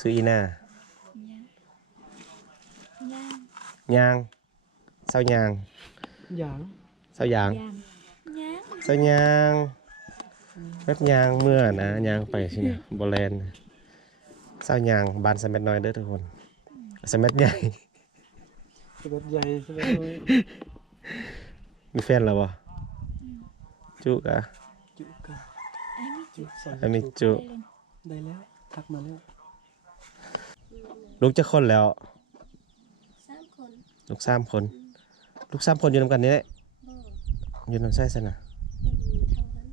ซื้ออีน่าย่างยางเสายางหยางเสายางเสายางแป๊บยางเมื่อนะยางไปสิเนี่ยโบแลนเสายางบานสมัดน้อยเด้อทุกคนสมัดใหญ่ สะบัดใหญ่สะบัดน้อย มีแฟนแล้วบ่จุกะ จุกะ จุ ใส่ อันนี้จุ ได้แล้วทักมาแล้ว ลูกจะคนแล้ว 3 คน ลูก3 คนลูก3 คนอยู่นำกันนี่แหละ บ่ อยู่นำใช่ซะนะ เท่ากัน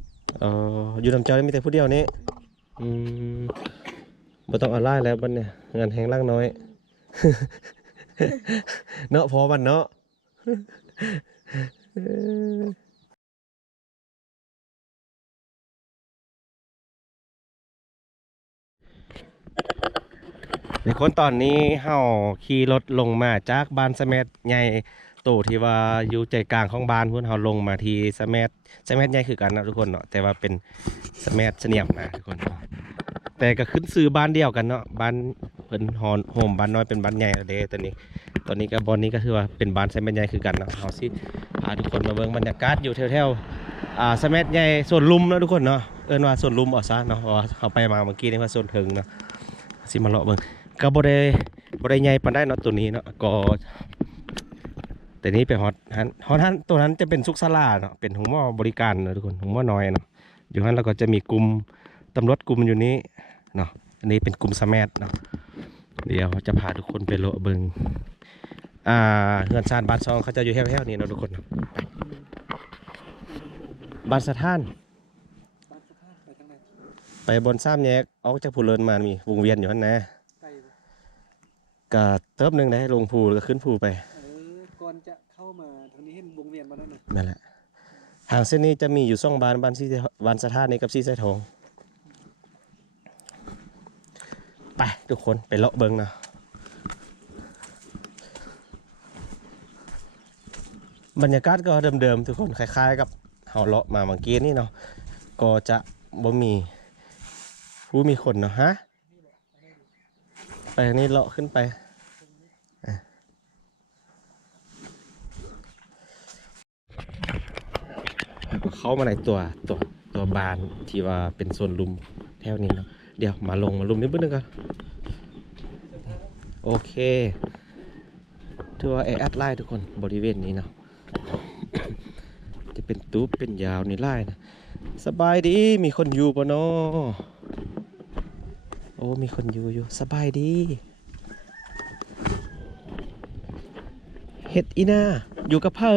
อยู่นำเจ้ามีแต่ผู้เดียวนี้บ่ต้องออนไลน์แล้วบัดเนี่ยงานแฮงล่างน้อย เนาะพอมันเนาะ ในคนตอนนี้เฮาขี่รถลงมาจากบ้านสะแมดใหญ่โตที่ว่าอยู่ใจกลางของบ้านพุ่นเฮาลงมาที่สะแมดใหญ่คือกันนะทุกคนเนาะแต่ว่าเป็นสะแมดเสนียมนะทุกคนแต่ก็ขึ้นซื้อบ้านเดียวกันเนาะบ้านเพิ่นฮอนโฮมบ้านน้อยเป็นบ้านใหญ่เด้ตอนนี้ก็บ่อนนี้ก็คือว่าเป็นบ้านสะแมดใหญ่คือกันเนาะเฮาสิพาทุกคนมาเบิ่งบรรยากาศอยู่แถวๆสะแมดใหญ่สวนลุมเนาะทุกคนเนาะเอิ้นว่าสวนลุมเอาซะเนาะเพราะว่าเฮาไปมาเมื่อกี้นี่ว่าสวนถึงเนาะสิมาเลาะเบิ่ง ก็บ่ได้ใหญ่ปานใดเนาะตัวนี้เนาะก็แต่นี้ไปฮอตฮันตัวนั้นจะเป็นซุกซาลาเนาะเป็นหุงหม้อบริการเนาะทุกคนหุงหม้อน้อยเนาะอยู่นั้นเราก็จะมีกลุ่มตำรวจกลุ่มอยู่นี้เนาะอันนี้เป็นกลุ่มสแมทเนาะเดี๋ยวจะพาทุกคนไปเลาะเบิ่งเฮือนซานบ้านซองเขาจะอยู่แถวๆนี้เนาะทุกคนเนาะบ้านสะท้านบ้านสะพานไปทางไหน ไปบนซ้ำแยกออกจากผู้เลินมามีวงเวียนอยู่นั่นนะ ใกล้ปะ ก็เติบหนึงได้ลงภูแล้วก็ขึ้นภูไป ก่อนจะเข้ามาทางนี้เห็นวงเวียนมาแล้วนะ นั่นแหละทางเส้นนี้จะมีอยู่2 บ้านซีบ้านสะท้านนี่กับซีไซทองไปทุกคนไปเลาะเบิงนะบรรยากาศก็เดิมๆทุกคนคล้ายๆกับเฮาเลาะมาเมื่อกี้นี่เนาะก็จะบ่มีผู้มีคนเนาะฮะไปทางนี้เลาะขึ้นไปเข้ามาในตัวบานที่ว่าเป็นโซนลุมแถวนี้เนาะเดี๋ยวมาลุมนิดนึงกันโอเคถือว่าแอดไลน์ทุกคนบริเวณนี้เนาะ จะเป็นตูบเป็นยาวนี่ไล่นะสบายดีมีคนอยู่ปะเนาะโอ้มีคนอยู่สบายดีเฮ็ดอีน่าอยู่กับพ่อ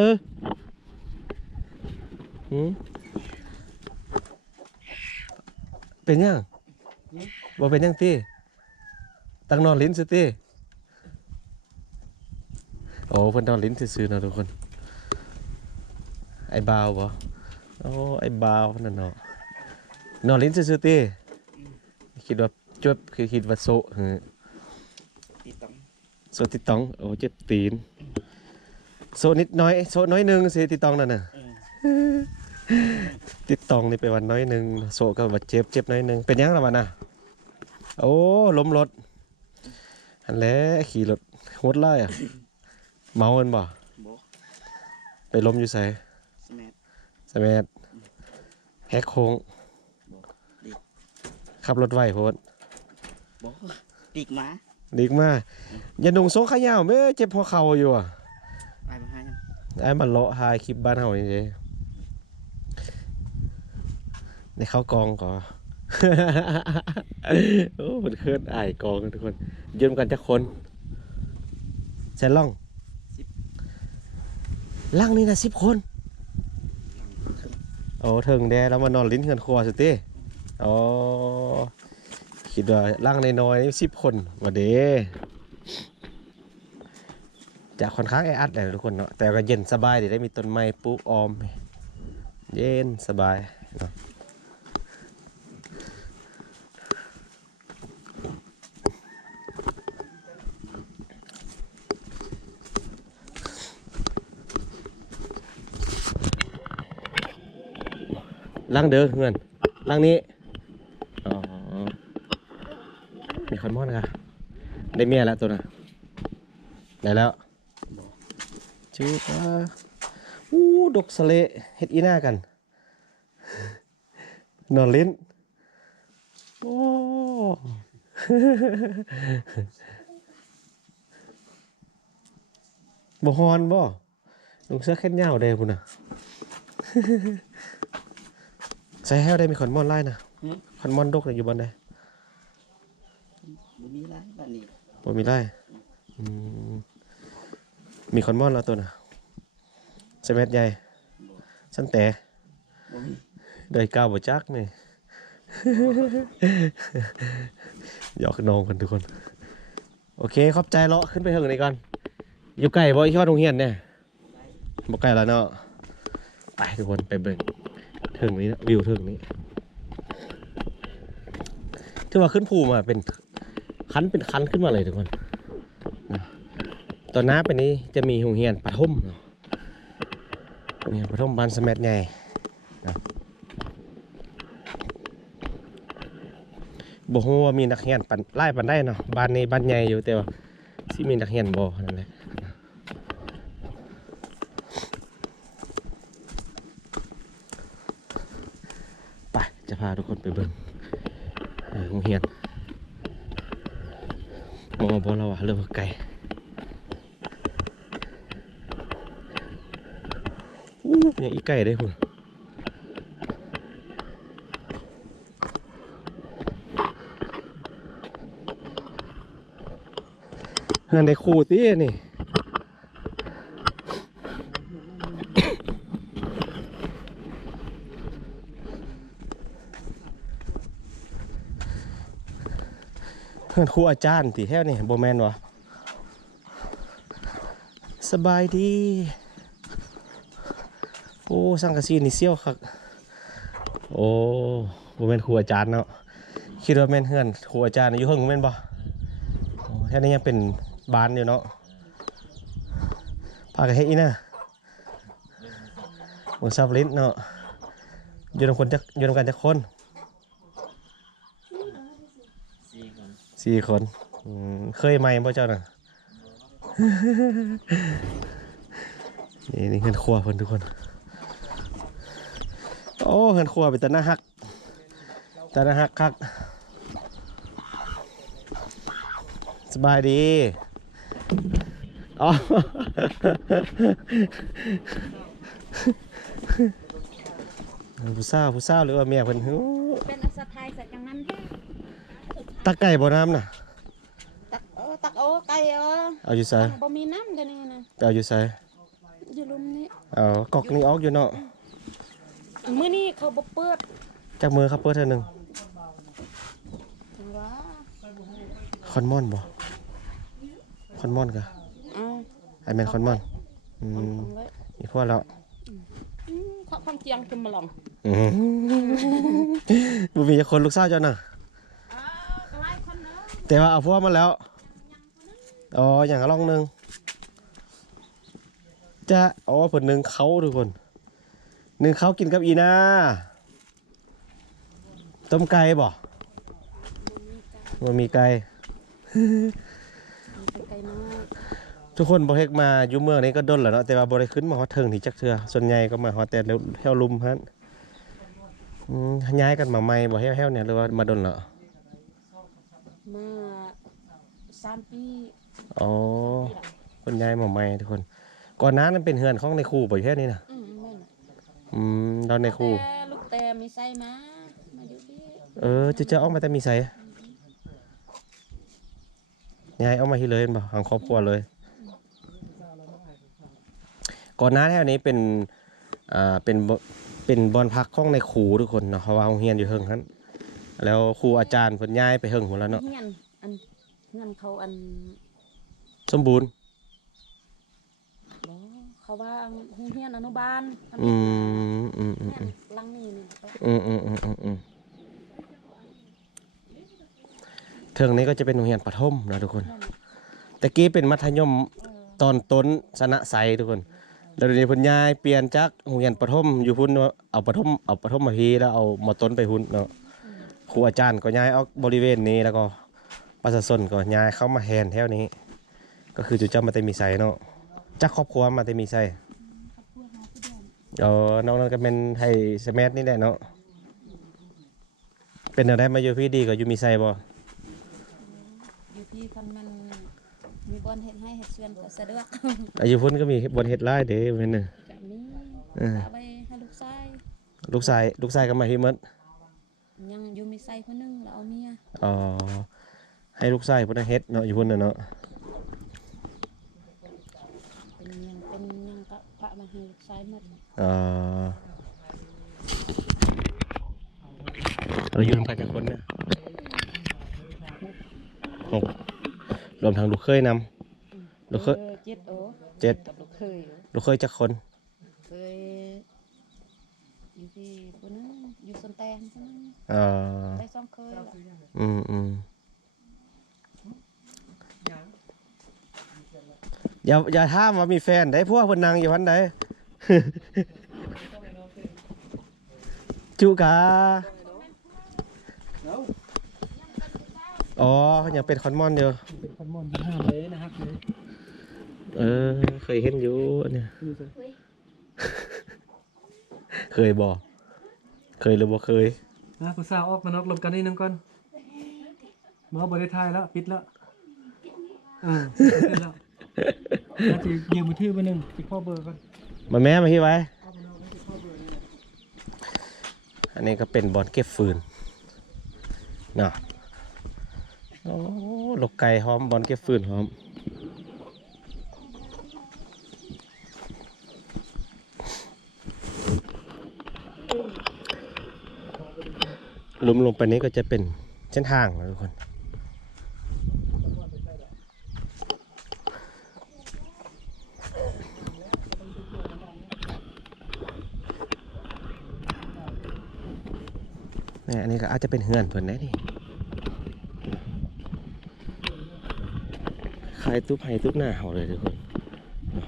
เป็นยังบ่เป็นยังตีตั้งนอนลิ้นสิตีโอ้เพิ่นนอนลิ้นซื่อๆเนาะทุกคนไอ้บาวบ่โอ้ไอ้บาวนั่นเนาะนอนลิ้นซื่อๆตีคิดว่าจวบคือคิดว่าโซตีตอง โซติตองโอ้เจ็บตีนโซนิดน้อยโซน้อยหนึงสิติตองนั่นน่ะติดตองนี่ไปวันน้อยหนึงโซก็ว่าเจ็บน้อยหนึงเป็นยังล่ะวะน่ะโอ้ล้มรถอันแหละขี่รถโหดไล่อะเมากันบ่ โบ ไปล้มอยู่ไส สแมท สแมทแฮกโค้งขับรถไวโพด โบปีกหมา ดีมากอย่าหนุ่งทรงขายาวแม่เจ็บพอเข่าอยู่อ่ะ ไปมาให้ยัง ไอ้มันเลาะหายคลิปบ้านเฮาจริงๆในเข้ากองก่อน โอ้มันเคลื่อนอ้ายกองทุกคนยืมกันจักคนแซนล่องล่างนี่นะ10 คนโอ้ถึงแดแล้วมานอนลิ้นเฮือนครัวสุดติโอ้คิดว่าล่างน้อยๆ10 คนว่าเด้จะค่อนข้างแออัดเลยทุกคนเนาะแต่ก็เย็นสบายดีได้มีต้นไม้ปลูกออมเย็นสบายเนาะล่างเด้อเพื่อนล่างนี้อ๋อ คอนมอนค่ะได้เมียแล้วตัวน่ะได้แล้วชื่อว่าอู้ดกสะเลเฮ็ดอีหน้ากันนอนเล่นโอ้บ่ฮอนบ่ลุงเสื้อแค่เหย้าเด้พุ่นน่ะใส่แห้วได้มีคอนมอนไล่นะคอนมอนดกน่ะอยู่บนใด บ่มีหลายบ้านนี้ บ่มีไล่อืมมีคอนมอนแล้วตัวน่ะใส่แมสใหญ่สั้นแต่ บ่มี เดยก้าวบ่จักนี่ หยอกน้องกันทุกคน โอเคขอบใจเลาะขึ้นไปเถิงนี่ก่อน อยู่ไกลบ่อีช่อโรงเรียนเนี่ยบ่ไกลแล้วเนาะไปทุกคนไปเบิ่งเถิงนี้นะวิวเถิงนี้ถือว่าขึ้นภูมิมาเป็นคันขึ้นมาเลยทุกคนนะตอนหน้าไปนี้จะมีโรงเรียนประถมเนาะโรงเรียนประถมบ้านสะแมัดใหญ่นะบ่ฮู้ว่ามีนักเรียนปันไล่ปันได้เนาะบ้านนี้บ้านใหญ่อยู่แต่ว่าสิมีนักเรียนบ่นั่นแหละไปจะพาทุกคนไปเบิ่งโรงเรียนมองบ่เราว่าเริ่มไกลยังอีไก่ได้พุ่นเฮือนได้คู่ตินี่เฮือนครูอาจารย์ติแถวนี่บ่แม่นวะสบายดีโอ้สังกะสีนี่เซี่ยวคักโอ้บ่แม่นครูอาจารย์เนาะคิดว่าแม่นเฮือนครูอาจารย์อยู่เฮิงแม่นบ่โอ้แถวนี้ยังเป็นบ้านอยู่เนาะพากันเฮ็ดอีน่ะบ่ทราบลิ้นเนาะอยู่นำกันจักคน4 คนเคยใหม่บ่เจ้าน่ะ นี่เฮือนครัวเพิ่นทุกคนโอ้เฮือนครัวเป็นตาหน้าฮักคักสบายดีอ๋อ ผู้สาวหรือว่าเมียเพิ่นหู เป็นอาสาไทยสักอย่างนั้นแท้ ตักไก่บ่น้ำน่ะ ตักโอ้ไก่เอาอยู่ไส บ่มีน้ำกันนี่นะ เอาอยู่ไส อยู่ลุมนี้ เอากอกนี่ออกอยู่เนาะ มื้อนี้เขาบ่เปิด จักมือครับเปิดเท่านึง ว่า คอนมอนบ่คอนมอนกะ เอา ไอแมนคอนมอนอีกพวกแล้ว เขาความเจียงคือมาลอง บุมีคนลูกสาวเจ้าน่ะ ก็หลายคนเด้อ แต่ว่าเอาพวกมาแล้วอ๋ออย่างละลองหนึงจะอ๋อเพิ่นหนึงเขาทุกคนหนึงเขากินกับอีนาต้มไก่บ่บ่มีไก่ ไก่มาก ทุกคนบ่เฮ็กมาอยู่เมืองนี้ก็ดนแล้วเนาะแต่ว่าบ่ได้ขึ้นมาฮอดเทิงที่จักเทื่อส่วนใหญ่ก็มาฮอดแต่แถวลุมหั่นย้ายกันมาใหม่บ่แถวๆเนี่ยหรือว่ามาดนแล้ว มา3 ปี อ๋อคนย้ายมาใหม่ทุกคนก่อนหน้านั้นเป็นเฮือนของในครูบ่แค่นี้นะ แม่น ตอนในครู แต่ลูกแต่มีไส้มาอยู่ที่ จะออกมาแต่มีไสย้ายเอามาที่เลยบ่ทางครอบครัวเลยก่อนหน้าแถวนี้เป็นเป็นบอนพักของในครูทุกคนเนาะเพราะว่าโรงเรียนอยู่เฮิงนั้นแล้วครูอาจารย์เพิ่นย้ายไปเฮิงหมดแล้วเนาะ เฮียนเขาสมบูรณ์ บ่เขาว่าเฮียนอนุบาล อื เฮียนหลังนี้นี่ เทิงนี้ก็จะเป็นโรงเรียนประถมนะทุกคนแต่กี้เป็นมัธยมตอนต้นสนะไซทุกคนแล้วเดี๋ยวนี้เพิ่นย้ายเปลี่ยนจากโรงเรียนประถมอยู่พุ่นเอาประถมมาพีแล้วเอามาต้นไปพุ่นเนาะครูอาจารย์ก็ย้ายออกบริเวณนี้แล้วก็ ประชาชนก็ย้ายเข้ามาแทนแถวนี้ ก็คือจุเจ้ามาแต่มีไซเนาะจักครอบครัวมาแต่มีไซ ครอบครัวหาผู้เดิน น้องนั่นก็เป็นไทยสแมันี่แหละเนาะเป็นอะไรมาอยู่พี่ดีก็อยู่มีไซบ่ อยู่พี่คันมันมีบอลเฮ็ดให้เฮ็ดเชือนก็สะดวก อายุพุ่นก็มีบนเฮ็ดไร่เด้แม่นน่ะ แบบนี้ เออ เอาไปให้ลูกชาย ลูกชายก็มาพี่หมด ยังอยู่มีไส้คนหนึงแล้วเอาเมีย อ๋อให้ลูกชายพุ่นน่ะเฮ็ดเนาะอยู่พุ่นน่ะเนาะ เป็นยังก็พระมาให้ลูกชายหมด เราอยู่นำกันจากคนเนี่ย6รวมทั้งลูกเคยนำลูกเคย เจ็ดโอ 7 กับลูกเคยอยู่ ลูกเคยจักคน เคยอยู่ที่คนนึงอยู่สวนแตงคนนึง อ่า ได้สองเคยแล้ว อืมอย่าถามว่ามีแฟนได้พวกเพิ่นนั่งอยู่พันใด จุกา แล้ว อ๋อยังเป็นคอนมอนอยู่ เป็นคนมอนที่ห้ามเลยนะครับเลย เคยเห็นอยู่เนี่ย ดูสิ เคยบ่เคยหรือบ่เคย นะผู้สาวออกมานอกลมกันนิดนึงก่อนหมอบริทายแล้วปิดแล้วปิดแล้วน่าจะยืมมือถือไปหนึ่งติดข้อเบอร์ก่อน มาแม่มาที่ไว้ เอาไปนอกให้ติดข้อเบอร์นี่แหละ อันนี้ก็เป็นบอลเก็บฟืนเนาะโอ้ลูกไก่หอมบอลเก็บฟืนหอมลุมลงไปนี้ก็จะเป็นเส้นทางนะทุกคนเนี่ยอันนี้ก็อาจจะเป็นเฮือนเพิ่นนะนี่ขายตุ๊บไห้ตุ๊บหน้าเฮาเลยทุกคนเนาะ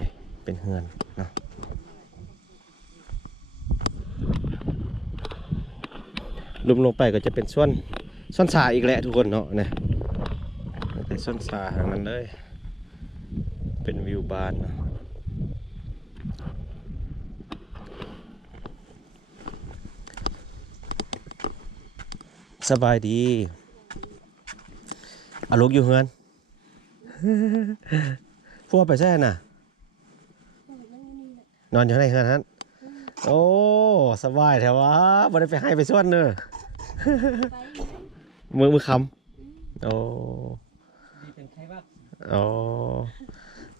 นี่เป็นเฮือนเนาะลุมลงไปก็จะเป็นส่วนสาอีกแหละทุกคนเนาะเนี่ยเป็นส่วนสาทางนั้นเลยเป็นวิวบานเนาะสบายดีอาลูกอยู่เฮือน พวกไปใช่น่ะ โอ้ยนั่งอยู่นี่แหละนอนอยู่ในเฮือนฮะโอ้สบายแถวะบ่ได้ไปให้ไปส่วนเนอะ ไป มือคำโอ้ ดีเป็นใครบ้าง โอ้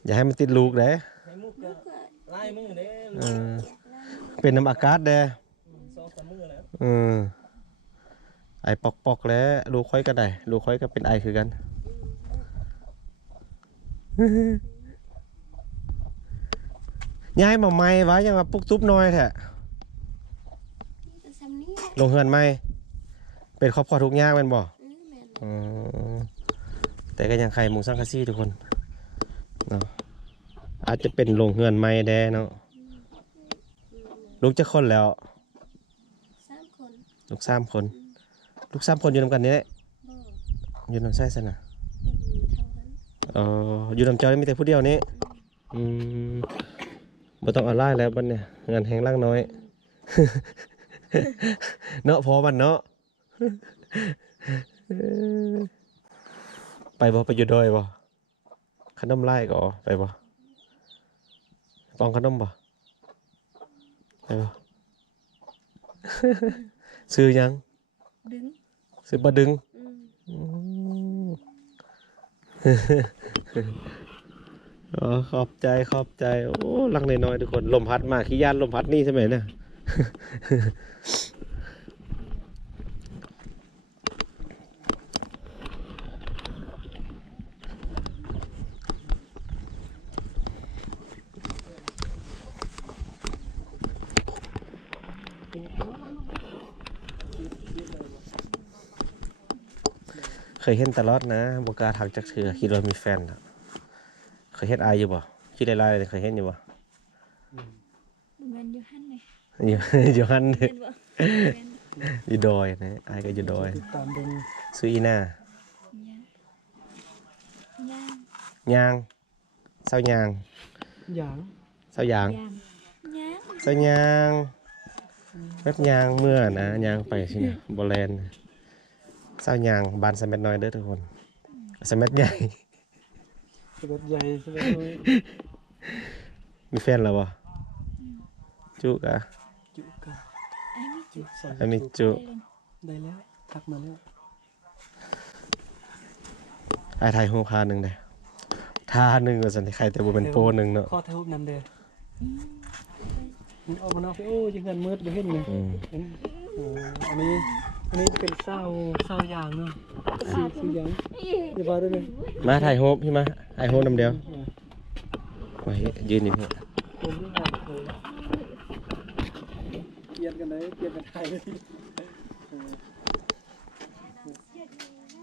อย่าให้มันติดลูกเด้ ใครมุก ลู ก็ กก็ ไล่มือเด้ เออ นั่ง เป็นน้ำอากาศเด้ 2-3มือแล้ว ไอปอกแล้วลูกค่อยก็ได้ลูกค่อยก็เป็นไอคือกัน ย้ายมาใหม่วะยังมาปลุกซุบน้อยแท้ จะซ้ำนี้ ลงเฮือนใหม่เป็นครอบครัวทุกข์ยากแม่นบ่ แม่น อืมแต่ก็ยังใครมุงสังกะสีทุกคนเนาะอาจจะเป็นลงเฮือนใหม่แด้เนาะลูกจะคนแล้ว 3 คน ลูก3 คนลูก3 คนอยู่นำกันนี่แหละ บ่ อยู่นำใส่ซะนะ เท่านั้น อยู่นำเจ้ามีแต่ผู้เดียวนี้บ่ต้องเอาไล่แล้วบัดเนี่ยงานแหงล่างน้อย เนาะพอมันเนาะ ไปบ่ไปอยู่ดอยบ่ขนมไล่ก็ไปบ่ปองขนมบ่ไปบ่ ซื้อยัง ดึง ซื้อบ่ดึง อืม อ๋อขอบใจโอ้ลังน้อยๆทุกคนลมพัดมาขี้ยานลมพัดนี่ใช่ไหมเนี่ย เคยเห็นตลอดนะบกล้าทักจักเถื่อคิดว่ามีแฟนอะเคยเห็นอายอยู่บ่คิดได้ไรเลยเคยเห็นอยู่บ่ แม่นอยู่หั่นเลย อยู่ อยู่หัน แม่นบ่แม่น อยู่ดอยนะอายก็อยู่ดอย ติดตามเบิ่ง ซื้ออีน่า ย่าง ยางเศร้ายาง อย่าง เศร้ายาง ย่างย่าง เศร้ายางแป๊บยางเมื่อนะยางไปสิเนี่ยโบแลนด์เศร้ายางบานสะเม็ดน้อยเด้อทุกคนสะเม็ดใหญ่ สเบ็ดใหญ่สเบ็ดน้อย มีแฟนแล้วบ่จุกะ จุกัน ไอ้ไม่จุ จุสอน อันนี้จุ ได้แล้วทักมาแล้ว ไอ้ไทยหูคาหนึ่งเด้ท่าหนึ่งว่าสันติใครแต่บ่เป็นโปรหนึ่งเนาะ ข้อเท้านำเด้มันออกมาเนาะโอ้ยยังเงินมืดไปเห็นเลย อืม อันนี้เป็นเศร้ายางเนาะซื้อยางอย่าว่าด้วยเลย มาถ่ายโฮปพี่มาถ่ายโฮปนำเดียวไว้ยืนอยู่พี่ คนที่งานเคยเปลี่ยนกันเลยเปลี่ยนกันไทยเลย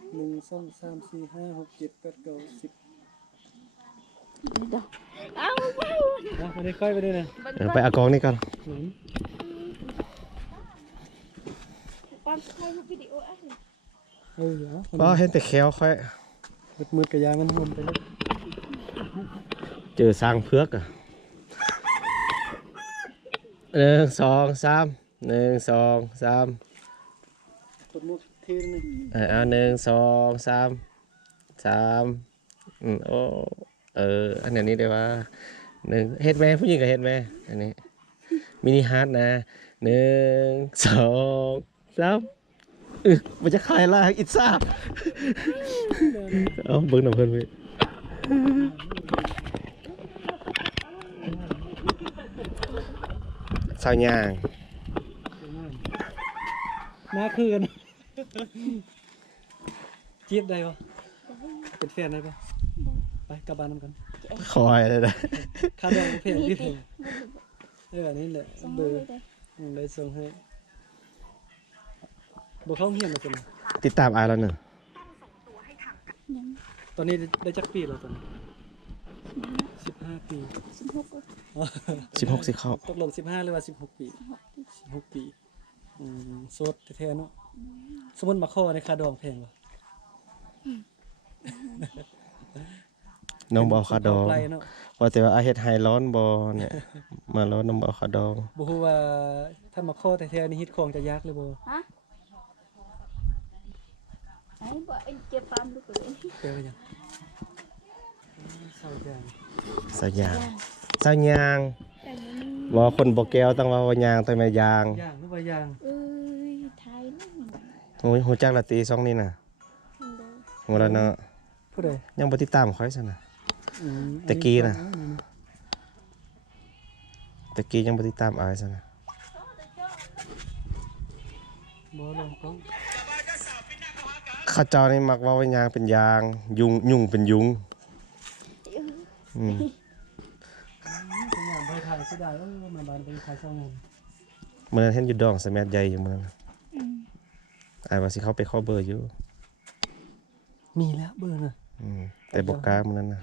1 2 3 4 5 6 7 8 9 10 เอาเว้า นะไปได้ค่อยไปด้วยนะ ไปเอากองนี่ก่อน ปั๊มให้วิดีโออ่ะ ก็เห็นแต่แควค่อย มืดกับยางมันห่มไปเลย เจอสร้างเพือกอ่ะ1 2 3 1 2 3 กดมุกทีนึง เอา1 2 3 3โอ้อันนี้ได้ว่า1เฮ็ดแม่ผู้หญิงกับเฮ็ดแม่อันนี้มินิฮาร์ดนะ1 2 3มันจะขายล่ะอิซ่าเอาเบิ่งน้ำเพิ่นพี่สาวยาง มาคือกันจีบได้ปะเป็นแฟนได้ปะไปกลับบ้านน้ำกัน คอยเลยนะ ค่าดอกเพลงที่เพลงอันนี้แหละ ส่ง เบ มา อ เล ร์ ยเด้อ เลยส่งให้บอกเขาเฮียนมาจน ติดตามอายแล้วหนึ่ง ยัง ตอนนี้ได้จักปีแล้วตอนนี้15 ปี 16ก็ 16สิเข้า ตกลง15หรือว่า16 ปี16 ปีโสดแท้ๆเนาะสมมุติมาข้อในค่าดองแพงบ่ น้องบเอาคาดอง ไกลเนาะ ว่าแต่ว่าอาเฮ็ดไฮร้อนบ่เนี่ยมาร้อนน้องบเอาคาดอง บ่ฮู้ว่าถ้ามาข้อแท้ๆนี่ฮิตของจะยากหรือบ่ ฮะไอ้บ่ไอ้เจ็บปั๊มลูกเลย แปลว่าหยังเศร้าจัง สายางสายาง แต่มัน บ่คนบ่แก้วต้องว่าว่ายางต้องมายาง ย่างหรือว่าย่าง เอ้ยไทยนี่ โอ้ยฮู้จักละตีซองนี่น่ะ มันเด้อ ฮู้แล้วเนาะ ผู้ใด ยังบ่ติดตามข่อยซั่นน่ะ อืม ตะกี้น่ะ ตะกี้ยังบ่ติดตามอายซั่นน่ะ บ่ลองกล้อง เขาเจ้านี่มักว่าว่ายางเป็นยาง ยุ่งเป็นยุงอืม เป็นอย่างไปถ่ายเสียดายมาบ้านไปถ่ายเช้าเงิน มื้อนั้นเห็นอยู่ดองสแมัดใหญ่อยู่มื้อนั้นน่ะ อืม อายว่าสิเข้าไปขอเบอร์อยู่ มีแล้วเบอร์น่ะ แต่บ่กล้ามื้อนั้นน่ะ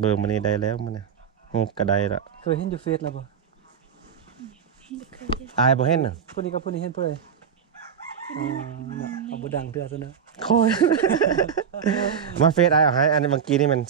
เบอร์มื้อนี้ได้แล้วมื้อน่ะฮู้ก็ได้ละ เคยเห็นอยู่เฟซแล้วบ่ เคยที่ อายบ่เห็นน่ะ ผู้นี้กับผู้นี้เห็นผู้ใดน่ะเอาบ่ดังเทื่อซะนะ คอย มาเฟซอายเอาให้อันนี้เมื่อกี้นี่มัน